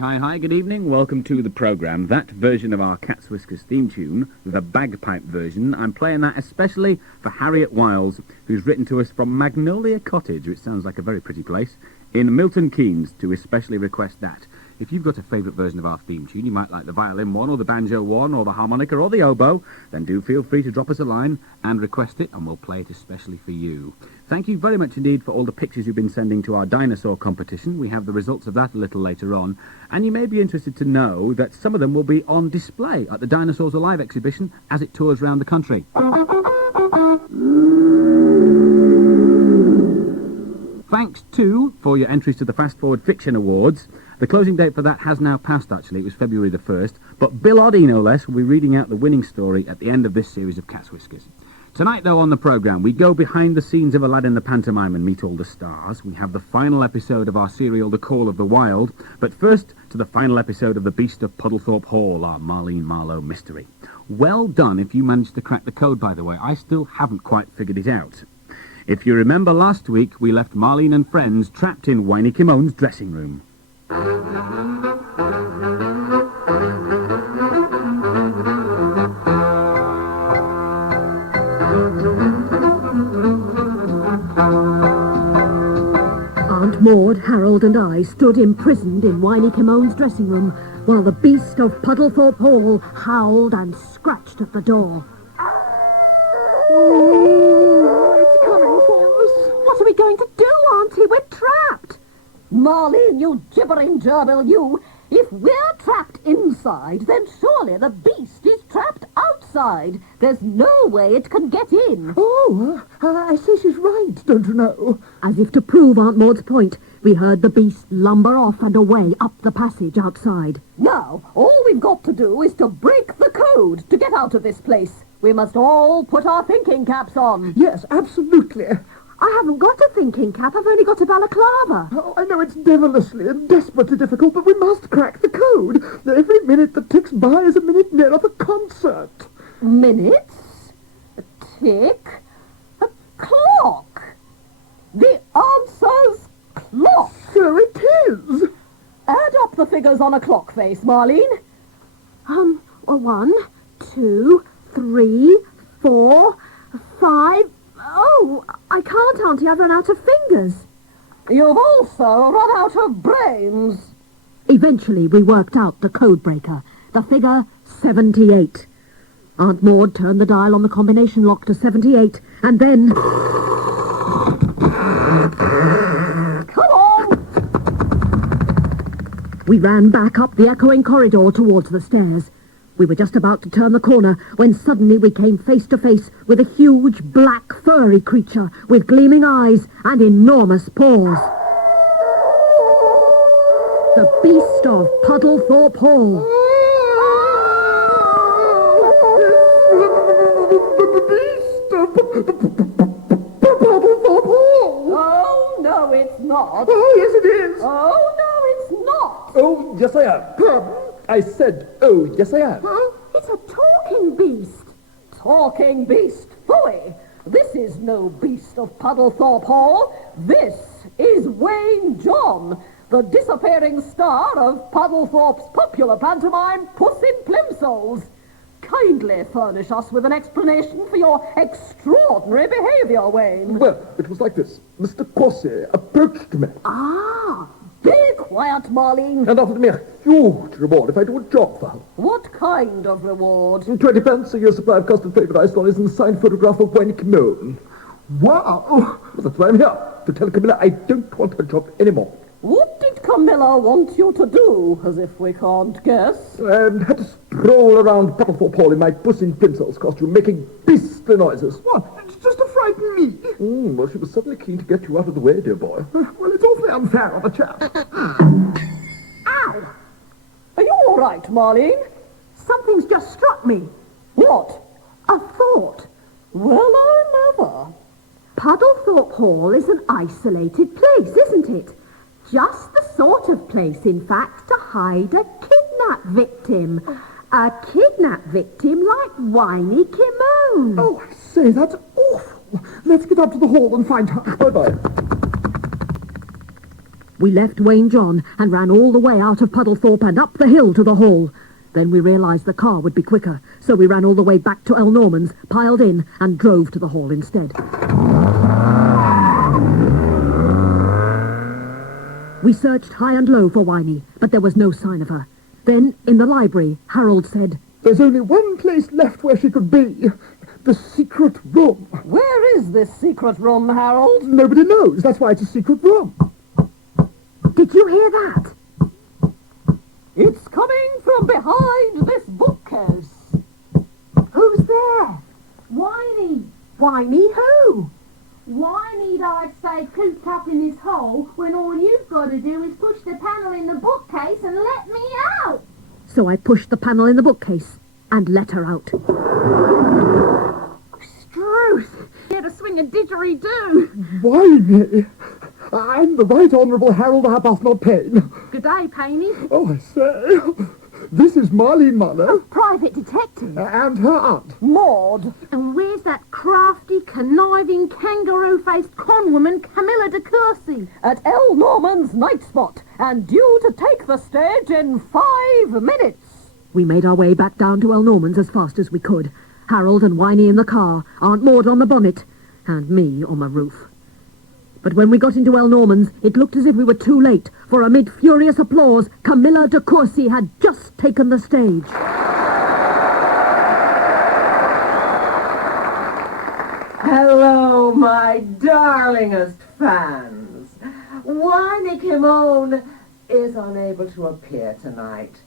Hi, good evening. Welcome to the programme. That version of our Cat's Whiskers theme tune, the bagpipe version, I'm playing that especially for Harriet Wiles, who's written to us from Magnolia Cottage, which sounds like a very pretty place, in Milton Keynes, to especially request that. If you've got a favourite version of our theme tune, you might like the violin one, or the banjo one, or the harmonica, or the oboe, then do feel free to drop us a line and request it, and we'll play it especially for you. Thank you very much indeed for all the pictures you've been sending to our dinosaur competition. We have the results of that a little later on, and you may be interested to know that some of them will be on display at the Dinosaurs Alive exhibition as it tours around the country. Thanks, too, for your entries to the Fast Forward Fiction Awards. The closing date for that has now passed, actually. It was February the 1st. But Bill Oddie, no less, will be reading out the winning story at the end of this series of Cat's Whiskers. Tonight, though, on the programme, we go behind the scenes of Aladdin the pantomime and meet all the stars. We have the final episode of our serial, The Call of the Wild. But first, to the final episode of The Beast of Puddlethorpe Hall, our Marlene Marlowe mystery. Well done if you managed to crack the code, by the way. I still haven't quite figured it out. If you remember last week, we left Marlene and friends trapped in Whiny Kimone's dressing room. Aunt Maud, Harold and I stood imprisoned in Whiny Kimone's dressing room while the beast of Puddlethorpe Hall howled and scratched at the door. It's coming for us. What are we going to do, Auntie? We're trapped. Marlene, you gibbering gerbil, you! If we're trapped inside, then surely the beast is trapped outside. There's no way it can get in. Oh, I say she's right, don't you know? As if to prove Aunt Maud's point, we heard the beast lumber off and away up the passage outside. Now, all we've got to do is to break the code to get out of this place. We must all put our thinking caps on. Yes, absolutely. I haven't got a thinking cap, I've only got a balaclava. Oh, I know it's devilishly and desperately difficult, but we must crack the code. Every minute that ticks by is a minute nearer the concert. Minutes? A tick? A clock? The answer's clock. So it is. Add up the figures on a clock face, Marlene. 1, 2, 3, 4, 5... Oh, I can't, Auntie. I've run out of fingers. You've also run out of brains. Eventually, we worked out the code breaker, the figure 78. Aunt Maud turned the dial on the combination lock to 78, and then... Come on! We ran back up the echoing corridor towards the stairs. We were just about to turn the corner when suddenly we came face to face with a huge black furry creature with gleaming eyes and enormous paws. The Beast of Puddlethorpe Hall. The beast of Puddlethorpe Hall. Oh, no, it's not. Oh, yes, it is. Oh, no, it's not. Oh, yes, I am. Pardon? I said, oh, yes, I am. Huh? It's a talking beast. Talking beast, phooey. This is no Beast of Puddlethorpe Hall. This is Wayne John, the disappearing star of Puddlethorpe's popular pantomime, Puss in Plimsolls. Kindly furnish us with an explanation for your extraordinary behaviour, Wayne. Well, it was like this. Mr. Corsair approached me Ah, Be quiet, Marlene. and offered me a huge reward if I do a job for him. What kind of reward? 20 pence, a year's supply of custom favourite ice lollies and a signed photograph of Wayne Kimone. Wow. Well, that's why I'm here, to tell Camilla I don't want her job anymore. What did Camilla want you to do, as if we can't guess? Had to stroll around Puddlethorpe Hall in my Puss in Plimsolls costume, making beastly noises. What? It's just to frighten me. Well, she was certainly keen to get you out of the way, dear boy. Well, it's awfully unfair on the chap. Ow! Are you all right, Marlene? something's just struck me. What? A thought. Well, I never. Puddlethorpe Hall is an isolated place, isn't it? Just the sort of place, in fact, to hide a kidnap victim. A kidnap victim like Whiny Kimone. Oh, I say, that's awful. Let's get up to the hall and find her. Bye-bye. We left Wayne John and ran all the way out of Puddlethorpe and up the hill to the hall. Then we realised the car would be quicker, so we ran all the way back to El Norman's, piled in, and drove to the hall instead. We searched high and low for Winey, but there was no sign of her. Then, in the library, Harold said, There's only one place left where she could be. The secret room. Where is this secret room, Harold? Nobody knows. That's why it's a secret room. Did you hear that? It's coming from behind this bookcase. Who's there? Winey. Winey who? Why need I stay cooped up in this hole when all you've got to do is push the panel in the bookcase and let me out? So I pushed the panel in the bookcase and let her out. Struth! He had a swing a didgeridoo. Winey. I'm the Right Honourable Harold Arbuthnot Payne. Good day, Painey. Oh, I say. This is Marlene Marlowe. Private detective. And her aunt. Maud. And where's that crafty, conniving, kangaroo-faced conwoman, Camilla de Courcy? At El Norman's night spot, and due to take the stage in 5 minutes. We made our way back down to El Norman's as fast as we could. Harold and Winey in the car, Aunt Maud on the bonnet, and me on the roof. But when we got into El Norman's, it looked as if we were too late, for amid furious applause, Camilla de Courcy had just taken the stage. Hello, my darlingest fans. Winey Kimone is unable to appear tonight.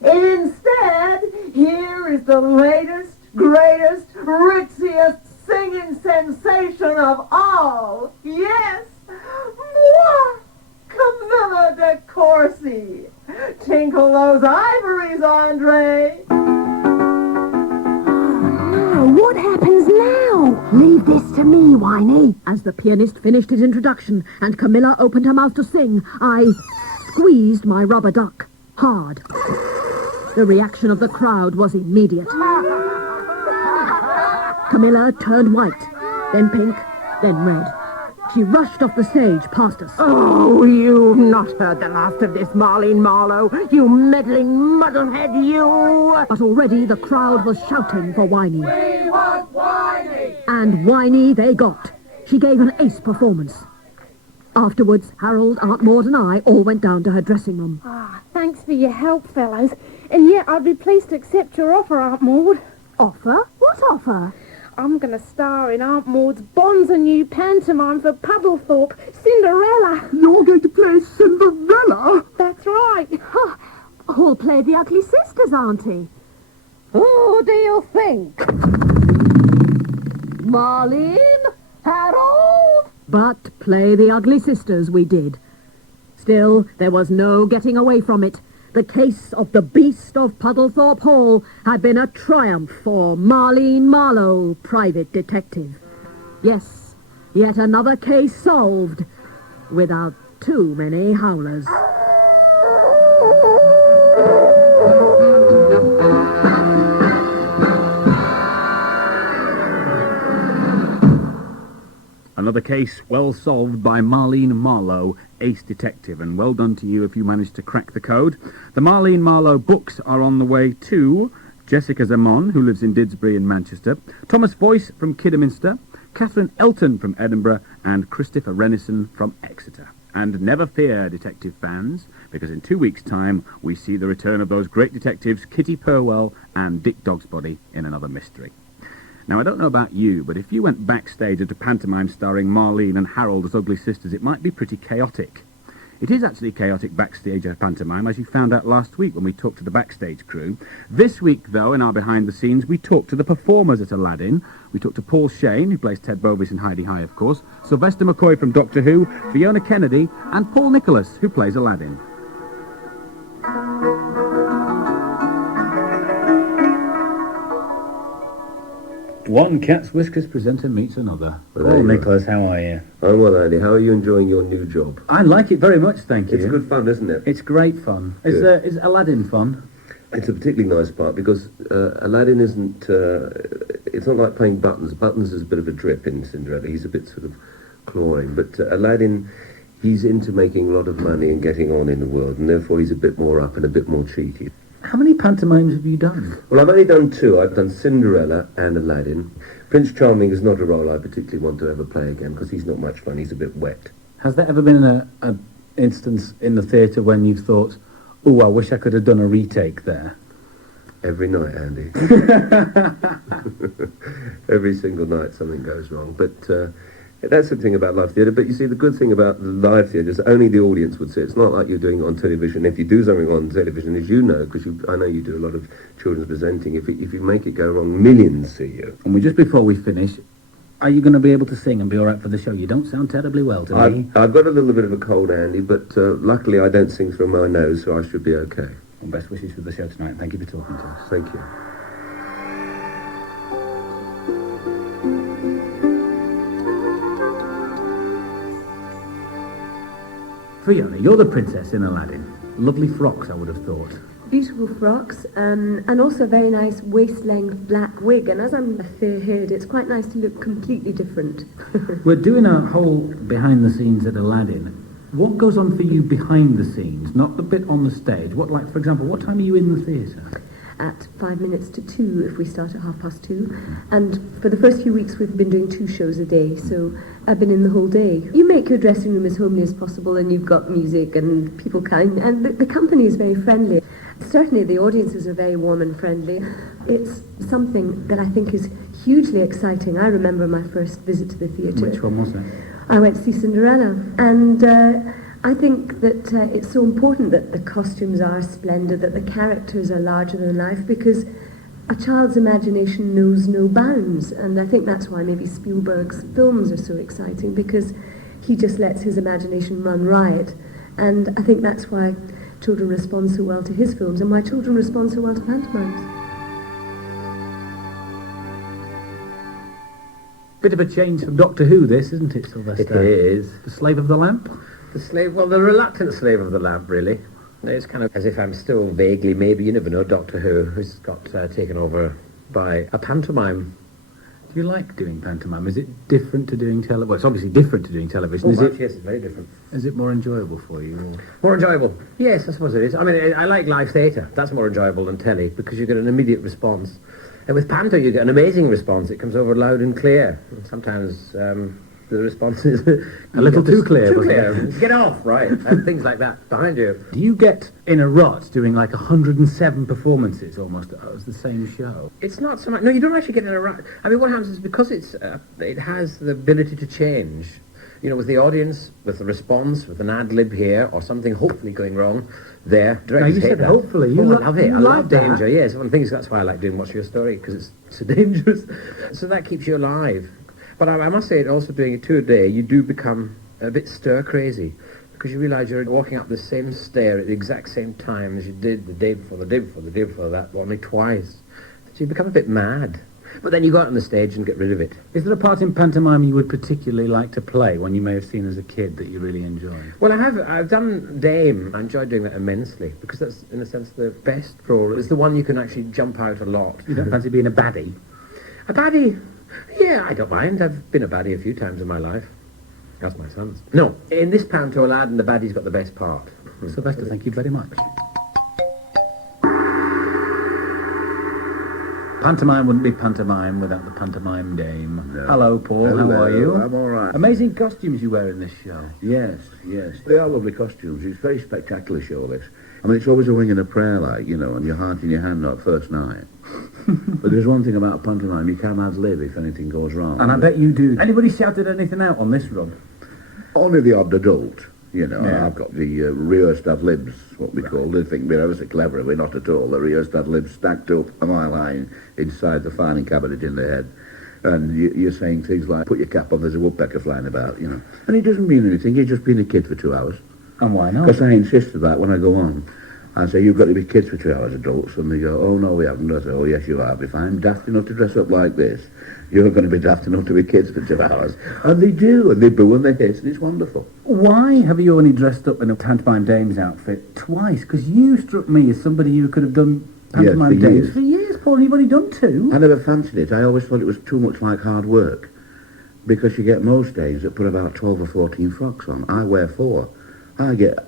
Instead, here is the latest, greatest, ritziest singing sensation of all. Yes, moi, Camilla de Courcy. Tinkle those ivories, Andre. Oh, what happens now? Leave this to me, Winey. As the pianist finished his introduction and Camilla opened her mouth to sing, I squeezed my rubber duck hard. The reaction of the crowd was immediate. Camilla turned white, then pink, then red. She rushed off the stage past us. Oh, you've not heard the last of this, Marlene Marlowe, you meddling muddlehead, you! But already the crowd was shouting for Winey. We want Winey! And Winey they got. She gave an ace performance. Afterwards, Harold, Aunt Maud and I all went down to her dressing room. Thanks for your help, fellows. And yet I'd be pleased to accept your offer, Aunt Maud. Offer? What offer? I'm going to star in Aunt Maud's Bonza new pantomime for Puddlethorpe, Cinderella. You're going to play Cinderella? That's right. Who'll play the ugly sisters, Auntie? Who do you think? Marlene? Harold? But play the ugly sisters we did. Still, there was no getting away from it. The case of the Beast of Puddlethorpe Hall had been a triumph for Marlene Marlowe, private detective. Yes, yet another case solved, without too many howlers. Another case well solved by Marlene Marlowe, ace detective, and well done to you if you managed to crack the code. The Marlene Marlowe books are on the way to Jessica Zamon, who lives in Didsbury in Manchester, Thomas Voice from Kidderminster, Catherine Elton from Edinburgh, and Christopher Renison from Exeter. And never fear, detective fans, because in 2 weeks' time we see the return of those great detectives Kitty Purwell and Dick Dogsbody in another mystery. Now, I don't know about you, but if you went backstage at a pantomime starring Marlene and Harold as ugly sisters, it might be pretty chaotic. It is actually chaotic backstage at a pantomime, as you found out last week when we talked to the backstage crew. This week, though, in our behind the scenes, we talked to the performers at Aladdin. We talked to Paul Shane, who plays Ted Bovis in Heidi High, of course, Sylvester McCoy from Doctor Who, Fiona Kennedy, and Paul Nicholas, who plays Aladdin. One Cat's Whiskers presenter meets another. Well, Nicholas, how are you? I'm well, Andy. How are you enjoying your new job? I like it very much, thank you. It's good fun, isn't it? It's great fun. Is Aladdin fun? It's a particularly nice part because Aladdin isn't... it's not like playing Buttons. Buttons is a bit of a drip in Cinderella. He's a bit sort of clawing. But Aladdin He's into making a lot of money and getting on in the world, and therefore he's a bit more up and a bit more cheeky. How many pantomimes have you done? Well, I've only done 2. I've done Cinderella and Aladdin. Prince Charming is not a role I particularly want to ever play again, because he's not much fun. He's a bit wet. Has there ever been an instance in the theatre when you've thought, oh, I wish I could have done a retake there? Every night, Andy. Every single night something goes wrong. But that's the thing about live theatre. But you see, the good thing about live theatre is only the audience would see it. It's not like you're doing it on television. If you do something on television, as you know, because I know you do a lot of children's presenting, if you make it go wrong, millions see you. And just before we finish, are you going to be able to sing and be all right for the show? You don't sound terribly well to me. I've got a little bit of a cold, Andy, but luckily I don't sing through my nose, so I should be okay. Well, best wishes for the show tonight. Thank you for talking to us. Thank you. Fiona, you're the princess in Aladdin. Lovely frocks, I would have thought. Beautiful frocks, and also a very nice waist-length black wig. And as I'm fair-haired, it's quite nice to look completely different. We're doing a whole behind-the-scenes at Aladdin. What goes on for you behind the scenes, not the bit on the stage? What, like, for example, what time are you in the theatre? At 5 minutes to 2, if we start at 2:30. And for the first few weeks, we've been doing 2 shows a day, so I've been in the whole day. You make your dressing room as homely as possible, and you've got music, and people kind, and the company is very friendly. Certainly the audiences are very warm and friendly. It's something that I think is hugely exciting. I remember my first visit to the theatre. Which one was it? I went to see Cinderella, and I think that it's so important that the costumes are splendid, that the characters are larger than life, because a child's imagination knows no bounds, and I think that's why maybe Spielberg's films are so exciting, because he just lets his imagination run riot, and I think that's why children respond so well to his films, and why children respond so well to pantomimes. Bit of a change from Doctor Who, this, isn't it, Sylvester? It is. The Slave of the Lamp? The reluctant slave of the lamp, really. It's kind of as if I'm still vaguely, maybe, you never know, Doctor Who, who's got taken over by a pantomime. Do you like doing pantomime? Is it different to doing television? Well, it's obviously different to doing television. Yes, it's very different. Is it more enjoyable for you? Or? More enjoyable? Yes, I suppose it is. I mean, I like live theatre. That's more enjoyable than telly, because you get an immediate response. And with panto, you get an amazing response. It comes over loud and clear. And sometimes the response is a little too clear. Too clear. Get off, right? And things like that behind you. Do you get in a rut doing like 107 performances almost as the same show? It's not so much. No, you don't actually get in a rut. I mean, what happens is because it has the ability to change. You know, with the audience, with the response, with an ad-lib here, or something hopefully going wrong there. Now, you said hopefully. I love it. I love danger, yes. One of the things, that's why I like doing What's Your Story, because it's so dangerous. So that keeps you alive. But I must say, also doing it 2 a day, you do become a bit stir-crazy, because you realise you're walking up the same stair at the exact same time as you did the day before, the day before, the day before that, only twice. So you become a bit mad. But then you go out on the stage and get rid of it. Is there a part in pantomime you would particularly like to play, one you may have seen as a kid that you really enjoy? Well, I've done Dame. I enjoyed doing that immensely, because that's, in a sense, the best role. It's the one you can actually jump out a lot. You don't fancy being a baddie? A baddie? Yeah, I don't mind. I've been a baddie a few times in my life. That's my son's. No, in this panto Aladdin, the baddie's got the best part. Sylvester, thank you very much. Pantomime wouldn't be pantomime without the pantomime dame. No. Hello, Paul. Hello. How are you? I'm all right. Amazing costumes you wear in this show. Yes. They are lovely costumes. It's a very spectacular show, this. I mean, it's always a wing and a prayer, like, you know, and your heart in your hand that first night. But there's one thing about pantomime, you can ad-lib if anything goes wrong. And I bet you do. Anybody shouted anything out on this run? Only the odd adult, you know. Yeah. I've got the rehearsed ad-libs, what we call. They think we're ever so clever. We're not at all. The rehearsed ad-libs stacked up a mile line inside the filing cabinet in their head. And you're saying things like, put your cap on, there's a woodpecker flying about, you know. And it doesn't mean anything. You're just being a kid for 2 hours. And why not? Because I insist on that when I go on. I say, you've got to be kids for 2 hours, adults. And they go, oh, no, we haven't. I say, oh, yes, you have. If I'm daft enough to dress up like this, you're going to be daft enough to be kids for 2 hours. And they do, and they boo and they hiss, and it's wonderful. Why have you only dressed up in a pantomime dame's outfit twice? Because you struck me as somebody who could have done pantomime dames years. for years, Paul. You've only done 2. I never fancied it. I always thought it was too much like hard work. Because you get most days that put about 12 or 14 frocks on. I wear 4. I get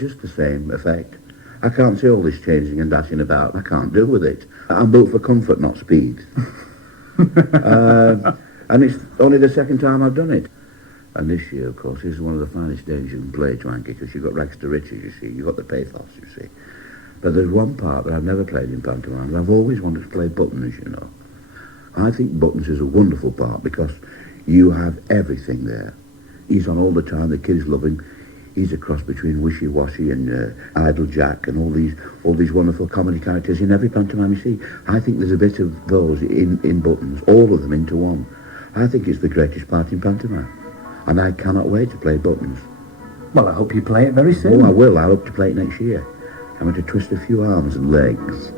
just the same effect. I can't see all this changing and dashing about. I can't deal with it. I'm built for comfort, not speed. And it's only the second time I've done it. And this year, of course, is one of the finest days you can play Twanky, because you've got rags to riches, you see. You've got the pathos, you see. But there's one part that I've never played in pantomime, and I've always wanted to play Buttons, you know. I think Buttons is a wonderful part because you have everything there. He's on all the time, the kids love him. He's a cross between Wishy Washy and Idle Jack and all these wonderful comedy characters in every pantomime you see. I think there's a bit of those in Buttons, all of them into one. I think it's the greatest part in pantomime. And I cannot wait to play Buttons. Well, I hope you play it very soon. Oh, I will. I hope to play it next year. I'm going to twist a few arms and legs.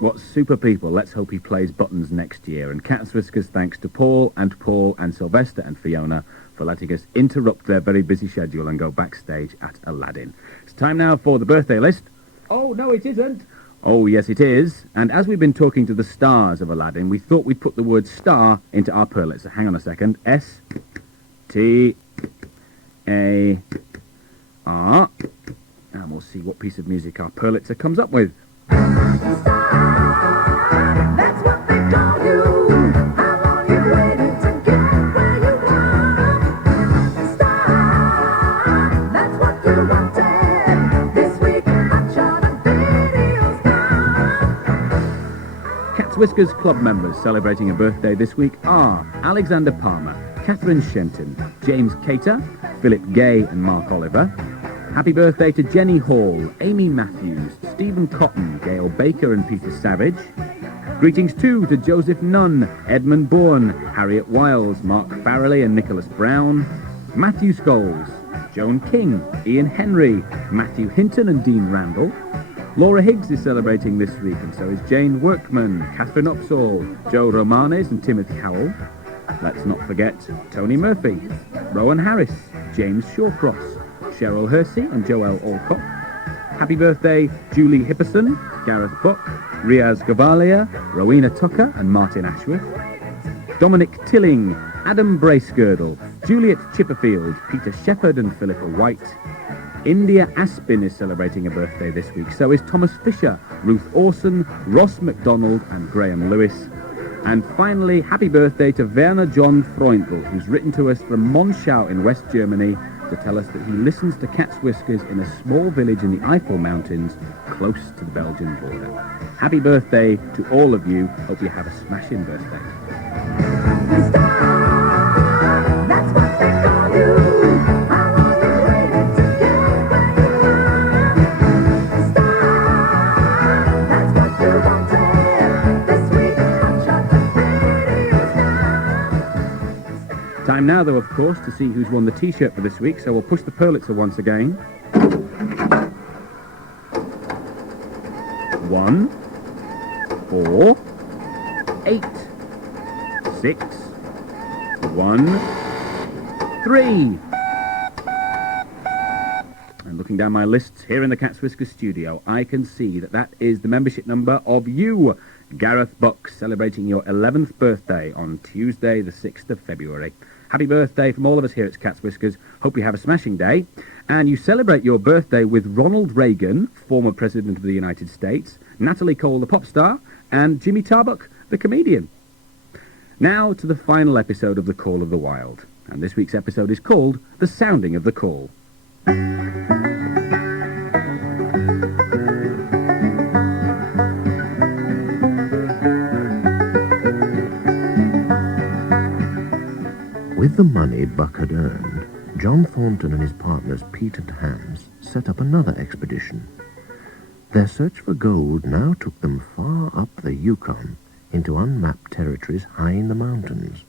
What super people. Let's hope he plays Buttons next year. And Cat's Whiskers thanks to Paul and Sylvester and Fiona for letting us interrupt their very busy schedule and go backstage at Aladdin. It's time now for the birthday list. Oh, no, it isn't. Oh, yes, it is. And as we've been talking to the stars of Aladdin, we thought we'd put the word star into our perlet. So hang on a second. S-T-A-R. And we'll see what piece of music our Purlitzer comes up with. That's what they call you. How long you waited to get where you are? Star, that's what you wanted. This week I shot a video star. Cat's Whiskers Club members celebrating a birthday this week are Alexander Palmer, Catherine Shenton, James Cater, Philip Gay and Mark Oliver. Happy birthday to Jenny Hall, Amy Matthews, Stephen Cotton, Gail Baker and Peter Savage. Greetings too to Joseph Nunn, Edmund Bourne, Harriet Wiles, Mark Farrelly and Nicholas Brown, Matthew Scholes, Joan King, Ian Henry, Matthew Hinton and Dean Randall. Laura Higgs is celebrating this week, and so is Jane Workman, Catherine Upsall, Joe Romanes and Timothy Howell. Let's not forget Tony Murphy, Rowan Harris, James Shawcross, Cheryl Hersey and Joelle Alcott. Happy birthday, Julie Hipperson, Gareth Buck, Riaz Gavalia, Rowena Tucker and Martin Ashworth. Dominic Tilling, Adam Bracegirdle, Juliet Chipperfield, Peter Shepherd and Philippa White. India Aspin is celebrating a birthday this week. So is Thomas Fisher, Ruth Orson, Ross MacDonald and Graham Lewis. And finally, happy birthday to Werner John Freundl, who's written to us from Monschau in West Germany to tell us that he listens to Cat's Whiskers in a small village in the Eifel Mountains, close to the Belgian border. Happy birthday to all of you. Hope you have a smashing birthday. That's what they call you. How long you waited to get where you are? Star, that's what you wanted. This week I shot the radio star. Time now, though, of course, to see who's won the T-shirt for this week, so we'll push the Purlitzer once again. 1, 4, 8, 6, 1, 3. And looking down my lists here in the Cat's Whiskers studio, I can see that is the membership number of you, Gareth Buck, celebrating your 11th birthday on Tuesday, the 6th of February. Happy birthday from all of us here at Cat's Whiskers. Hope you have a smashing day. And you celebrate your birthday with Ronald Reagan, former President of the United States, Natalie Cole, the pop star, and Jimmy Tarbuck, the comedian. Now to the final episode of The Call of the Wild. And this week's episode is called The Sounding of the Call. With the money Buck had earned, John Thornton and his partners Pete and Hans set up another expedition. Their search for gold now took them far up the Yukon into unmapped territories high in the mountains.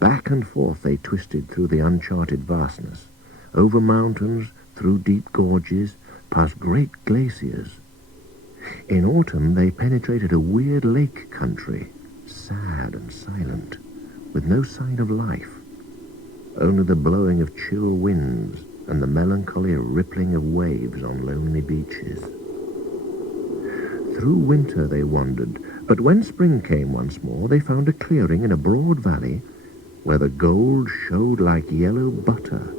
Back and forth they twisted through the uncharted vastness, over mountains, through deep gorges, past great glaciers. In autumn they penetrated a weird lake country, sad and silent, with no sign of life, only the blowing of chill winds and the melancholy rippling of waves on lonely beaches. Through winter they wandered, but when spring came once more, they found a clearing in a broad valley where the gold showed like yellow butter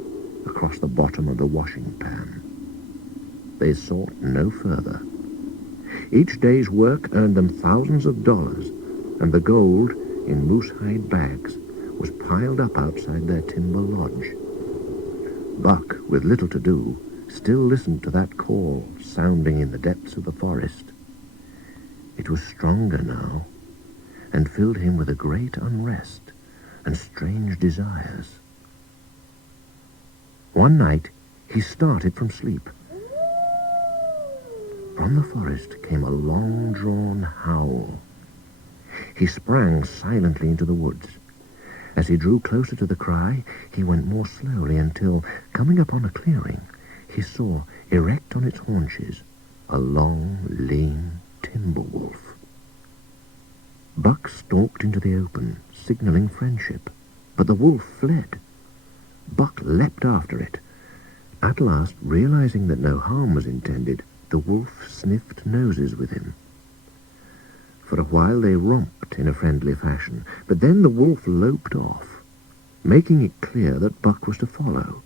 across the bottom of the washing pan. They sought no further. Each day's work earned them thousands of dollars, and the gold, in moose-hide bags, was piled up outside their timber lodge. Buck, with little to do, still listened to that call sounding in the depths of the forest. It was stronger now, and filled him with a great unrest and strange desires. One night he started from sleep. From the forest came a long-drawn howl. He sprang silently into the woods. As he drew closer to the cry, he went more slowly until, coming upon a clearing, he saw, erect on its haunches, a long, lean timber wolf. Buck stalked into the open, signaling friendship, but the wolf fled. Buck leapt after it. At last, realizing that no harm was intended, the wolf sniffed noses with him. For a while they romped in a friendly fashion, but then the wolf loped off, making it clear that Buck was to follow.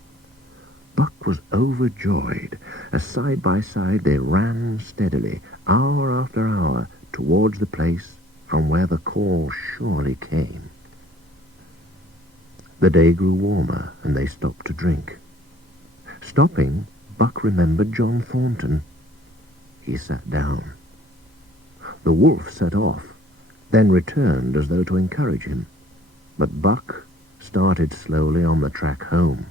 Buck was overjoyed, as side by side they ran steadily, hour after hour, towards the place from where the call surely came. The day grew warmer, and they stopped to drink. Stopping, Buck remembered John Thornton. He sat down. The wolf set off, then returned as though to encourage him. But Buck started slowly on the track home.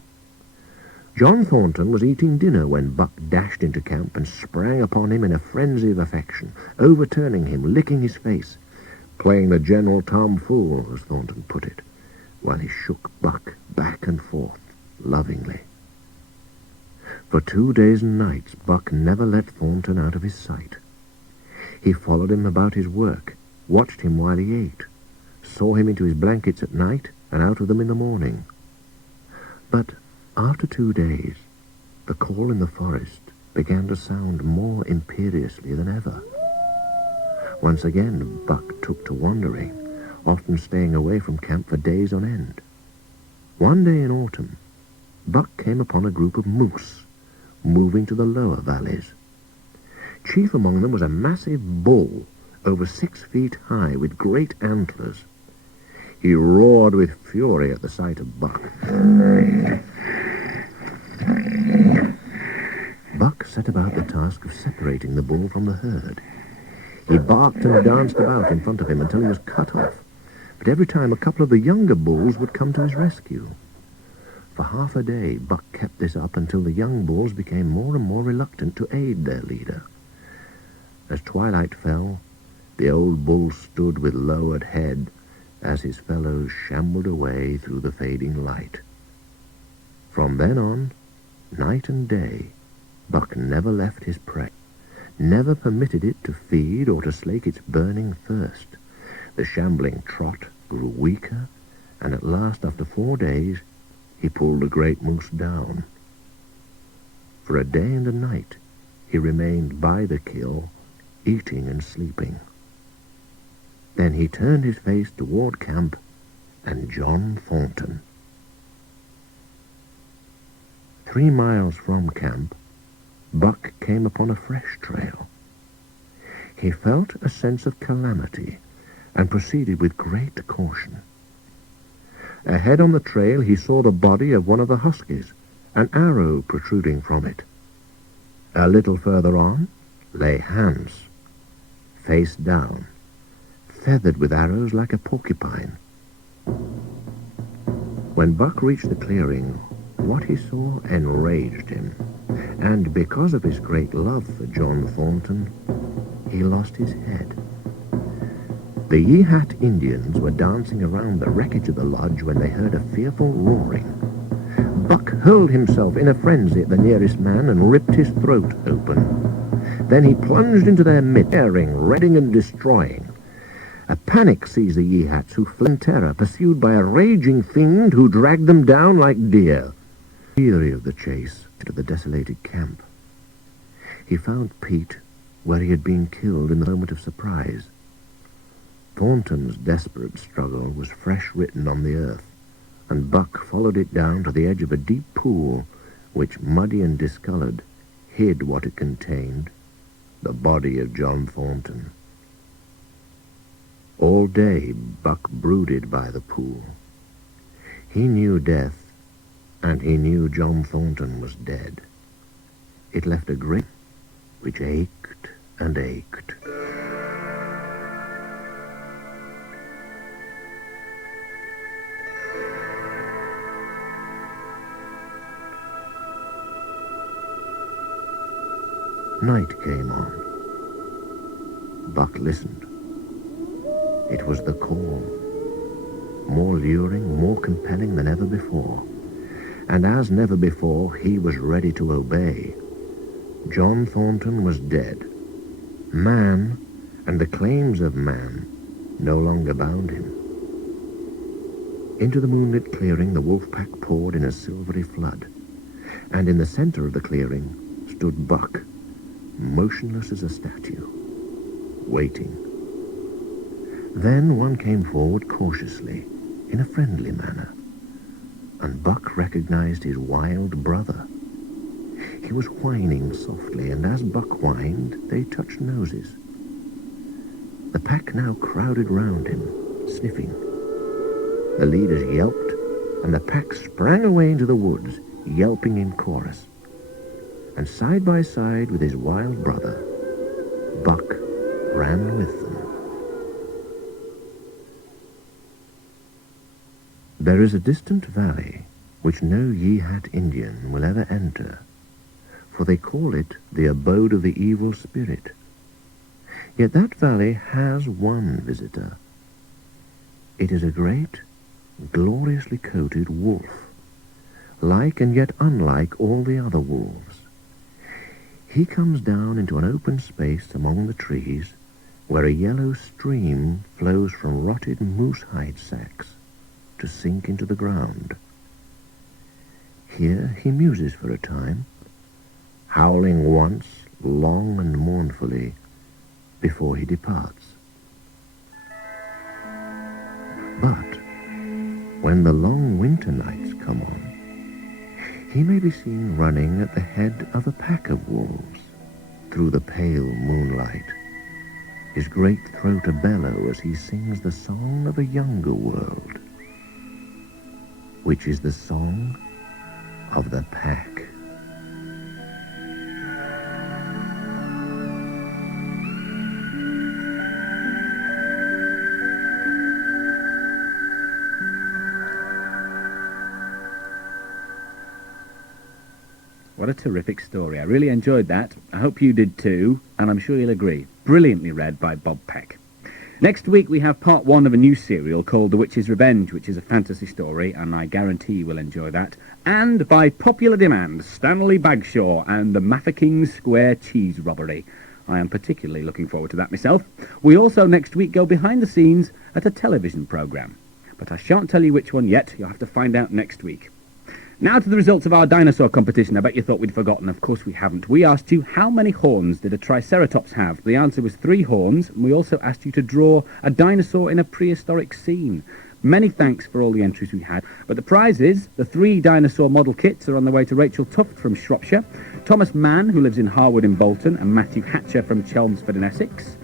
John Thornton was eating dinner when Buck dashed into camp and sprang upon him in a frenzy of affection, overturning him, licking his face, playing the general tomfool, as Thornton put it, while he shook Buck back and forth lovingly. For 2 days and nights, Buck never let Thornton out of his sight. He followed him about his work, watched him while he ate, saw him into his blankets at night and out of them in the morning. But after 2 days, the call in the forest began to sound more imperiously than ever. Once again, Buck took to wandering, often staying away from camp for days on end. One day in autumn, Buck came upon a group of moose moving to the lower valleys. Chief among them was a massive bull, over 6 feet high, with great antlers. He roared with fury at the sight of Buck. Buck set about the task of separating the bull from the herd. He barked and danced about in front of him until he was cut off, but every time a couple of the younger bulls would come to his rescue. For half a day, Buck kept this up until the young bulls became more and more reluctant to aid their leader. As twilight fell, the old bull stood with lowered head as his fellows shambled away through the fading light. From then on, night and day, Buck never left his prey, never permitted it to feed or to slake its burning thirst. The shambling trot grew weaker, and at last, after 4 days, he pulled the great moose down. For a day and a night, he remained by the kill, eating and sleeping. Then he turned his face toward camp and John Thornton. 3 miles from camp, Buck came upon a fresh trail. He felt a sense of calamity and proceeded with great caution. Ahead on the trail he saw the body of one of the huskies, an arrow protruding from it. A little further on lay Hans, face down, feathered with arrows like a porcupine. When Buck reached the clearing, what he saw enraged him, and because of his great love for John Thornton, he lost his head. The Yehat Indians were dancing around the wreckage of the lodge when they heard a fearful roaring. Buck hurled himself in a frenzy at the nearest man and ripped his throat open. Then he plunged into their midst, tearing, rending, and destroying. A panic seized the Yehats, who fled in terror, pursued by a raging fiend who dragged them down like deer. Weary of the chase to the desolated camp, he found Pete where he had been killed in the moment of surprise. Thornton's desperate struggle was fresh written on the earth, and Buck followed it down to the edge of a deep pool, which, muddy and discoloured, hid what it contained, the body of John Thornton. All day Buck brooded by the pool. He knew death, and he knew John Thornton was dead. It left a great which ached and ached. Night came on. Buck listened. It was the call, more luring, more compelling than ever before. And as never before, he was ready to obey. John Thornton was dead. Man, and the claims of man, no longer bound him. Into the moonlit clearing the wolf pack poured in a silvery flood, and in the center of the clearing stood Buck, motionless as a statue, waiting. Then one came forward cautiously, in a friendly manner, and Buck recognized his wild brother. He was whining softly, and as Buck whined, they touched noses. The pack now crowded round him, sniffing. The leaders yelped, and the pack sprang away into the woods, yelping in chorus. And side by side with his wild brother, Buck ran with them. There is a distant valley which no Yehat Indian will ever enter, for they call it the abode of the evil spirit. Yet that valley has one visitor. It is a great, gloriously coated wolf, like and yet unlike all the other wolves. He comes down into an open space among the trees where a yellow stream flows from rotted moose-hide sacks to sink into the ground. Here he muses for a time, howling once long and mournfully before he departs. But when the long winter nights come on, he may be seen running at the head of a pack of wolves through the pale moonlight, his great throat a-bellow as he sings the song of a younger world, which is the song of the pack. What a terrific story. I really enjoyed that. I hope you did too, and I'm sure you'll agree. Brilliantly read by Bob Peck. Next week we have part 1 of a new serial called The Witch's Revenge, which is a fantasy story, and I guarantee you will enjoy that. And by popular demand, Stanley Bagshaw and the Mafeking Square Cheese Robbery. I am particularly looking forward to that myself. We also next week go behind the scenes at a television programme. But I shan't tell you which one yet. You'll have to find out next week. Now to the results of our dinosaur competition. I bet you thought we'd forgotten. Of course we haven't. We asked you, how many horns did a Triceratops have? The answer was 3 horns. And we also asked you to draw a dinosaur in a prehistoric scene. Many thanks for all the entries we had. But the prize is, the 3 dinosaur model kits are on the way to Rachel Tuft from Shropshire, Thomas Mann, who lives in Harwood in Bolton, and Matthew Hatcher from Chelmsford in Essex.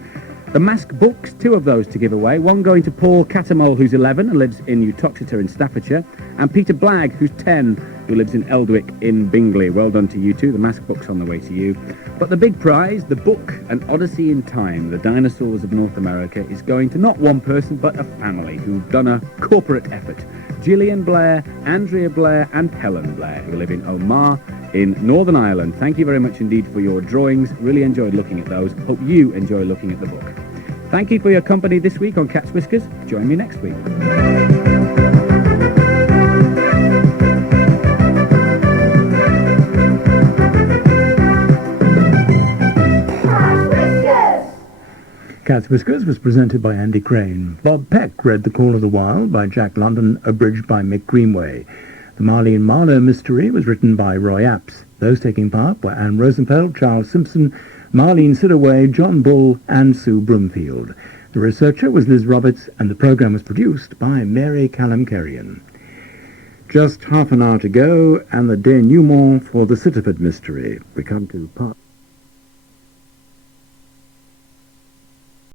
The Mask books, 2 of those to give away. One going to Paul Catamole, who's 11 and lives in Uttoxeter in Staffordshire, and Peter Blagg, who's 10, who lives in Eldwick in Bingley. Well done to you two. The Mask book's on the way to you. But the big prize, the book, An Odyssey in Time, The Dinosaurs of North America, is going to not one person, but a family who've done a corporate effort. Gillian Blair, Andrea Blair, and Helen Blair, who live in Omagh in Northern Ireland. Thank you very much indeed for your drawings. Really enjoyed looking at those. Hope you enjoy looking at the book. Thank you for your company this week on Cat's Whiskers. Join me next week. Cat's Whiskers was presented by Andy Crane. Bob Peck read The Call of the Wild by Jack London, abridged by Mick Greenway. The Marlene Marlowe mystery was written by Roy Apps. Those taking part were Anne Rosenfeld, Charles Simpson, Marlene Sidaway, John Bull and Sue Broomfield. The researcher was Liz Roberts, and the programme was produced by Mary KALEMKERIAN. Just half an hour to go, and the denouement for the Sittaford mystery. We come to part